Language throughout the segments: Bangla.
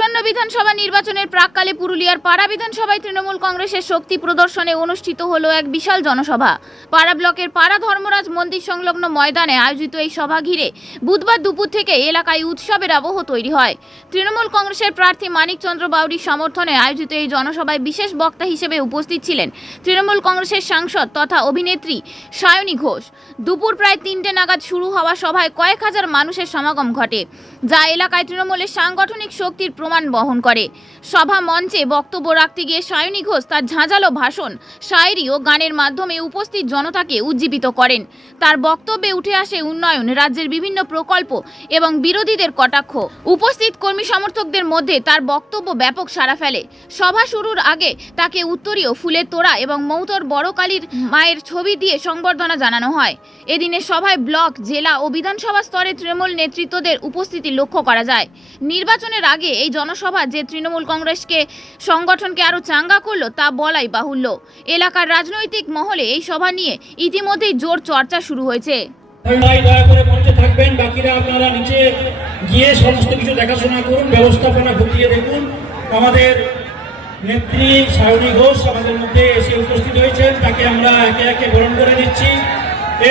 আসন্ন বিধানসভা নির্বাচনের প্রাককালে পুরুলিয়ার পাড়া বিধানসভায় তৃণমূল কংগ্রেসের শক্তি প্রদর্শনে অনুষ্ঠিত হলো এক বিশাল জনসভা। পাড়া ব্লকের পাড়া ধর্মরাজ মন্দির সংলগ্ন ময়দানে আয়োজিত এই সভা ঘিরে বুধবার দুপুর থেকে এলাকায় উৎসবের আবহ তৈরি হয়। তৃণমূল কংগ্রেসের প্রার্থী মানিক চন্দ্র বাউরির সমর্থনে আয়োজিত এই জনসভায় বিশেষ বক্তা হিসেবে উপস্থিত ছিলেন তৃণমূল কংগ্রেসের সাংসদ তথা অভিনেত্রী সায়নী ঘোষ। দুপুর প্রায় 3টে নাগাদ শুরু হওয়া সভায় কয়েক হাজার মানুষের সমাগম ঘটে, যা এলাকায় তৃণমূলের সাংগঠনিক শক্তির প্রমাণ বহন করে। সভা মঞ্চে বক্তব্য রাখতে গিয়ে সায়নী ঘোষ তার ঝাঁঝালো ভাষণ, শায়েরি ও গানের মাধ্যমে উপস্থিত জনতাকে উজ্জীবিত করেন। তার বক্তব্যে উঠে আসে উন্নয়ন, রাজ্যের বিভিন্ন প্রকল্প এবং বিরোধীদের কটাক্ষ। উপস্থিত কর্মী সমর্থকদের মধ্যে তার বক্তব্য ব্যাপক সাড়া ফেলে। সভা শুরুর আগে তাকে উত্তরীয়, ফুলের তোড়া এবং মৌতর বড় কালীর মায়ের ছবি দিয়ে সংবর্ধনা জানানো হয়। এদিনের সভায় ব্লক, জেলা ও বিধানসভা স্তরে তৃণমূল নেতৃত্বদের উপস্থিতি লক্ষ্য করা যায়। নির্বাচনের আগে এই জনসভা যে তৃণমূল কংগ্রেসকে সংগঠনকে আরো চাঙ্গা করলো তা বলাই বাহুল্য। এলাকার রাজনৈতিক মহলে এই সভা নিয়ে ইতিমধ্যেই জোর চর্চা শুরু হয়েছে। দয়া করে মঞ্চে থাকবেন, বাকিরা আপনারা নিচে গিয়ে সমস্ত কিছু দেখাশোনা করুন, ব্যবস্থাপনা খতিয়ে দেখুন। আমাদের নেত্রী সায়নী ঘোষ আমাদের মধ্যে এসে উপস্থিত হয়েছেন, তাকে আমরা একে একে বরণ করে নিচ্ছি।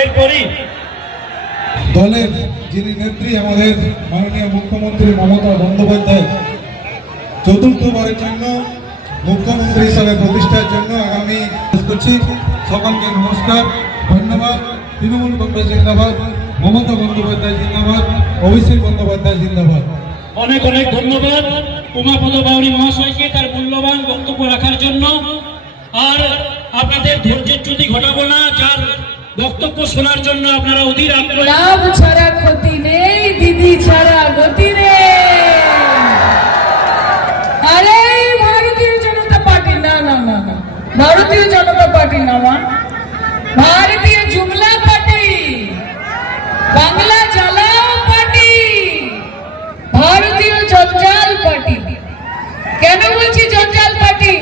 এরপরই দলের যিনি নেত্রী আমাদের মাননীয় মুখ্যমন্ত্রী মমতা বন্দ্যোপাধ্যায় চতুর্থবারের জন্য মুখ্যমন্ত্রী হিসাবে প্রতিষ্ঠার জন্য আগামী করছি। সকলকে নমস্কার, ধন্যবাদ। তৃণমূল কংগ্রেস জিন্দাবাদ, মমতা বন্দ্যোপাধ্যায় জিন্দাবাদ, অভিষেক বন্দ্যোপাধ্যায় জিন্দাবাদ। অনেক অনেক ধন্যবাদ উমাপদ বাউরি মহাশয়কে তার মূল্যবান বক্তব্য রাখার জন্য। আর আপনাদের ধৈর্যের চ্যুতি ঘটাবো না, যার বক্তব্য শোনার জন্য আপনারা অধীর আগ্রহ। লাভ ছাড়া ক্ষতি নেই, দিদি ছাড়া গতি নেই। আরে ভারতীয় জনতা পার্টি না না না না, ভারতীয় জনতা পার্টি না, ভারতীয় জুমলা পার্টি, বাংলা জ্বালাও পার্টি, ভারতীয় জঞ্জাল পার্টি। কেন বলছি জঞ্জাল পার্টি?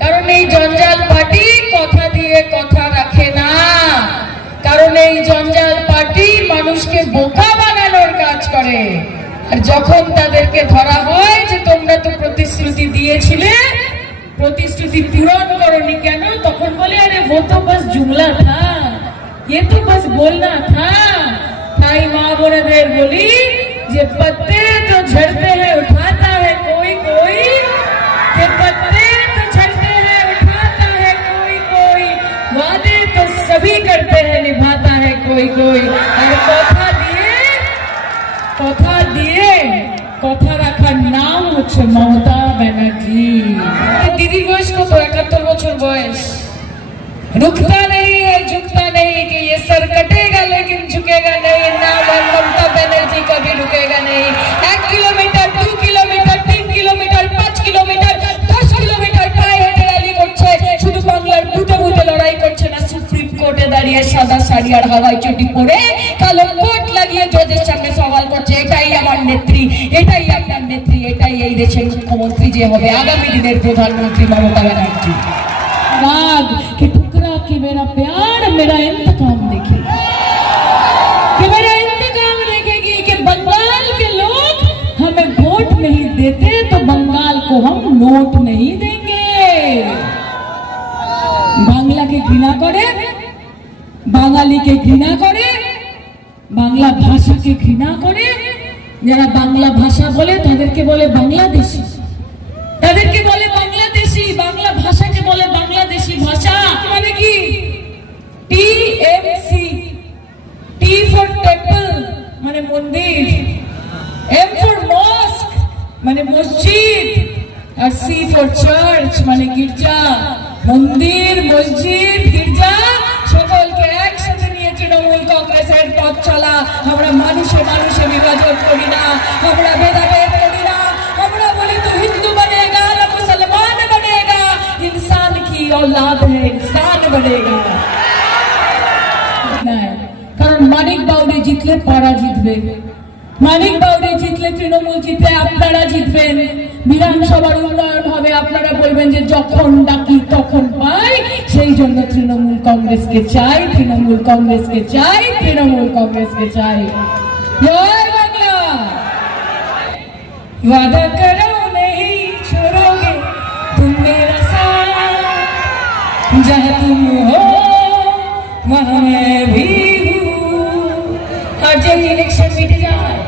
কারণ এই জঞ্জাল পার্টি কথা দিয়ে কথা রাখে না। কারণ এই জঞ্জাল পার্টি মানুষকে বোকা বানানোর কাজ করে। আর যখন তাদেরকে ধরা হয় যে তোমরা তো প্রতিশ্রুতি দিয়েছিলে, প্রতিশ্রুতি পূরণ করনি কেন, তখন বলে আরে वो तो बस जुमला था, ये तो बस बोलना था। তাই মা বোনেদের বলি যে पत्ते तो झड़ते हैं उठाता है कोई कोई, ये पत्ते तो झड़ते हैं उठाता है कोई कोई, वादे तो सभी करते हैं निभाता है कोई कोई। আর কথা রাখার নাম হচ্ছে মমতা ব্যানার্জি। দিদি বয়স কত? 71 বছর বয়স। रुकता नहीं है, झुकता नहीं कि ये सर कटेगा लेकिन झुकेगा नहीं। नाम ममता बनर्जी कभी रुकेगा नहीं। 1 kilometre, 2 kilometre, 3 kilometre, 5 kilometre, 10 kilometre পায়ে হেঁটে র্যালি করছে। শুধু বাংলার বুতে বুতে লড়াই করছে না, সুপ্রিম কোর্টে দাঁড়িয়ে সাদা শাড়ি আর হাওয়াই চটি পরে কালো কোট লাগিয়ে জজের সামনে সওয়াল করছে। এটাই আমার নেত্রী, এটাই আপনার নেত্রী, এটাই এই দেশের মুখ্যমন্ত্রী যে হবে আগামী দিনের প্রধানমন্ত্রী মমতা ব্যানার্জি। राग कि ठुकरा कि मेरा प्यार मेरा इंतकाम देखेगी, कि मेरा इंतकाम देखेगी कि बंगाल के लोग हमें वोट नहीं देते तो बंगाल को हम नोट नहीं देंगे। बांग्ला के घृणा करे, बांगाली के घृणा करे, बांग्ला भाषा के घृणा करे। যারা বাংলা ভাষা বলে তাদেরকে বলে বাংলাদেশী, তাদেরকে বলে বাংলাদেশী, বাংলা ভাষাকে বলে বাংলাদেশী ভাষা। মানে কি? টিএমসি, টি ফর টেম্পল মানে মন্দির, এম ফর মস্ক মানে মসজিদ, আর সি ফর চার্চ মানে গির্জা। মন্দির, মসজিদ, গির্জা সকলকে একসাথে নিয়ে তৃণমূল কংগ্রেসের পথ চলা। আমরা মানুষে মানুষে বিভাজন করি না, আমরা ভেদাভেদ করি না। আমরা বলি তো হিন্দু बनेगा ना मुसलमान बनेगा, इंसान की औलाद है इंसान बनेगा। কারণ মানিক বাউরি জিতলে পাড়া জিতবে, মানিক বাউরি জিতলে তৃণমূল জিতলে আপনারা জিতবেন। বিধানসভার উন্নয়ন হবে, আপনারা বলবেন যে যখন ডাকি তখন পাই। সেই জন্য তৃণমূল কংগ্রেসকে চাই, তৃণমূল কংগ্রেসকে চাই, তৃণমূল কংগ্রেসকে চাই। জয় বাংলা। वादा करो जहाँ तुम हो वहाँ मैं भी हूँ। আর যেই ইলেকশন মিটে যায়,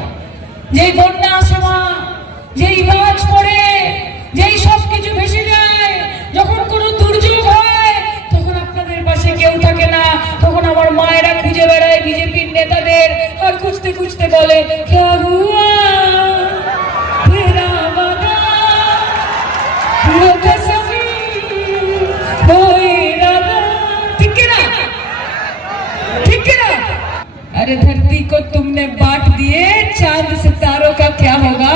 যেই বন্যা আসে মা, যেই বাজ পড়ে, যেই সব কিছু ভেসে যায়, যখন কোনো দুর্যোগ হয় তখন আপনাদের পাশে কেউ থাকে না, তখন আমার মায়েরা খুঁজে বেড়ায় বিজেপির নেতাদের, আর খুঁজতে খুঁজতে বলে ক্যা হুয়া তেরা ওয়াদা वो कसमी वो इरादा। ठीक है ना, ठीक है ना। अरे धरती को तुमने बांट दिए, चांद सितारों का क्या होगा?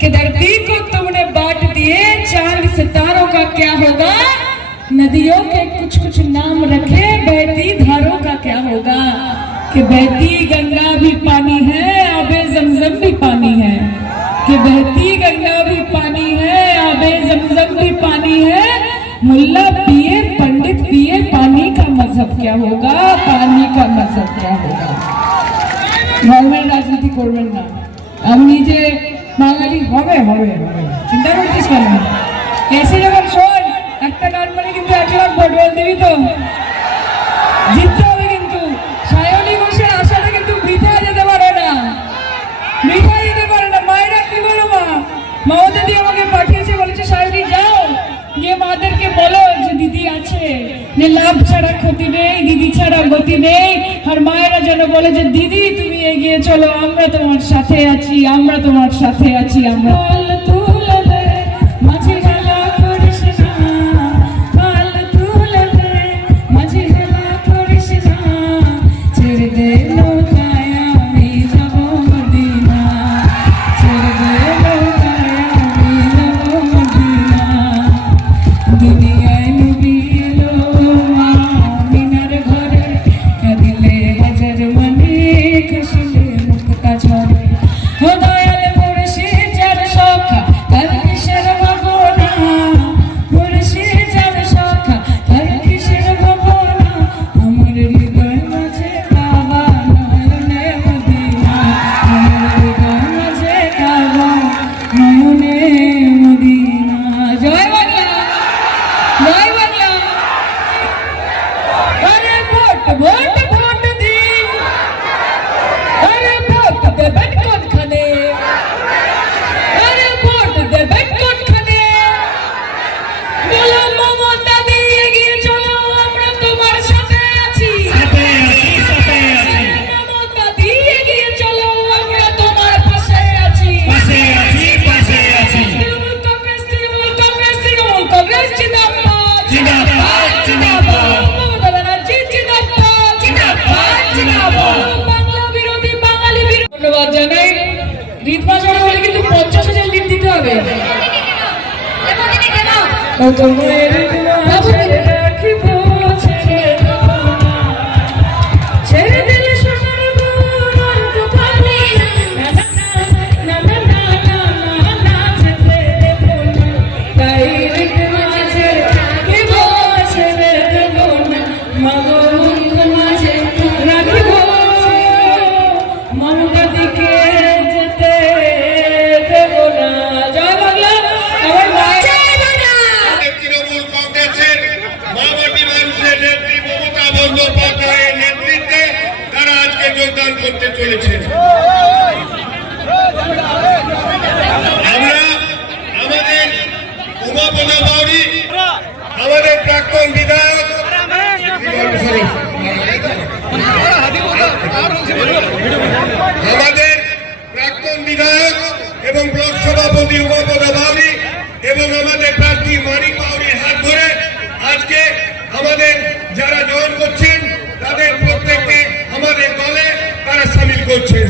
कि धरती को तुमने बांट दिए, चांद सितारों का क्या होगा? नदियों के कुछ कुछ नाम रखे, बहती धारों का क्या होगा? कि बहती गंगा भी पानी है, आबे जमजम भी पानी है। कि बहती गंगा भी पानी है, आबे जमजम भी पानी है। मुल्ला पिए पंडित पिए, पानी का मजहब क्या होगा? पानी का मजहब क्या होगा? ধর্মের রাজনীতি করবেন না। আমি যে বাঙালি হবে হবে হবে, চিন্তা করছিস কেন? এসে যখন শোন একটা গান মানে কিন্তু 1 লাখ ভোট বল দিবি তো, জিততে হবে কিন্তু। সায়নী ঘোষের আশাটা কিন্তু বৃথা যেতে পারে না, বৃথা যেতে পারে না। মায়েরা কি বলো মা, মমতা দি আমাকে পাঠিয়েছে, বলেছে সায়নী যাও গিয়ে মাদেরকে বলো যে দিদি আছে, যে লাভ ছাড়া ক্ষতি নেই, দিদি ছাড়া গতি নেই। আর মায়েরা যেন বলে যে দিদি তুমি এগিয়ে চলো, আমরা তোমার সাথে আছি, আমরা তোমার সাথে আছি। আমরা মাঝে খেলা করিস না, পাল তুলে মাঝে খেলা করিস না, ছেড়ে দে নৌকায় আমি যাব মদিনা, ছেড়ে দে নৌকায় আমি যাব মদিনা। দুনিয়ায় নবী এলো আমিনার ঘরে, কাঁদিলে হাজার মানে খুশিলে মুক্তা ঝরে। ও দয়াল মুর্শি যার সখা তার কিসের ভাবনা, মুর্শি যার সখা তার কিসের ভাবনা। আমার হৃদয় মাঝে কাবা নয়নে মদিনা, আমার হৃদয় মাঝে কাবা নয়নে মদিনা। জয় বাংলা, জয় বাংলা। আরে ভোট ভোট ভোট দিন, আরে ভোট দেবেন কোনখানে, আরে ভোট দেবেন কোনখানে? বলো মমতা দি এগিয়ে চলো, আমরা তোমার সাথে আছি। মমতা দি এগিয়ে চলো, আমরা তোমার পাশে আছি। তৃণমূল কংগ্রেস, তৃণমূল কংগ্রেস, তৃণমূল কংগ্রেস জিন্দাবাদ, জিন্দাবাদ, জিন্দাবাদ। মমতা ব্যানার্জি জিন্দাবাদ, জিন্দাবাদ, জিন্দাবাদ। বাংলা বিরোধী, বাঙালি বিরোধী। ধন্যবাদ জানাই। রিতমা চলে বলে কিন্তু 50,000 লিড দিতে হবে। ও তোমার ছেড়ে রাখিব, ছেড়ে দেব না, ছেড়ে দিলে সোনার বোন আর তো পাবি না, না না না না না না না, ছেড়ে দেব না। তাই রিতমা ছেড়ে রাখিব, ছেড়ে দেব না, মাগো মুখ মাঝে রাখিব, মমতা দিকে যেতে দেব না। জয় বাংলা, আমার মায়ের জয় বাংলা। তৃণমূল কংগ্রেসের মামাটি মানুষের নেত্রী মমতা বন্দ্যোপাধ্যায়ের নেতৃত্বে তারা আজকে যোগদান করতে চলেছেন। আমরা আমাদের উমাপদা বাউরি, আমাদের প্রাক্তন বিধায়ক, আমাদের প্রাক্তন বিধায়ক এবং ব্লক সভাপতি উমাপদা বাউরি এবং আমাদের প্রার্থী মানিক বাউরির হাত ধরে আজকে আমাদের যারা জয়েন করছেন তাদের প্রত্যেককে আমাদের দলে তারা সামিল করছেন।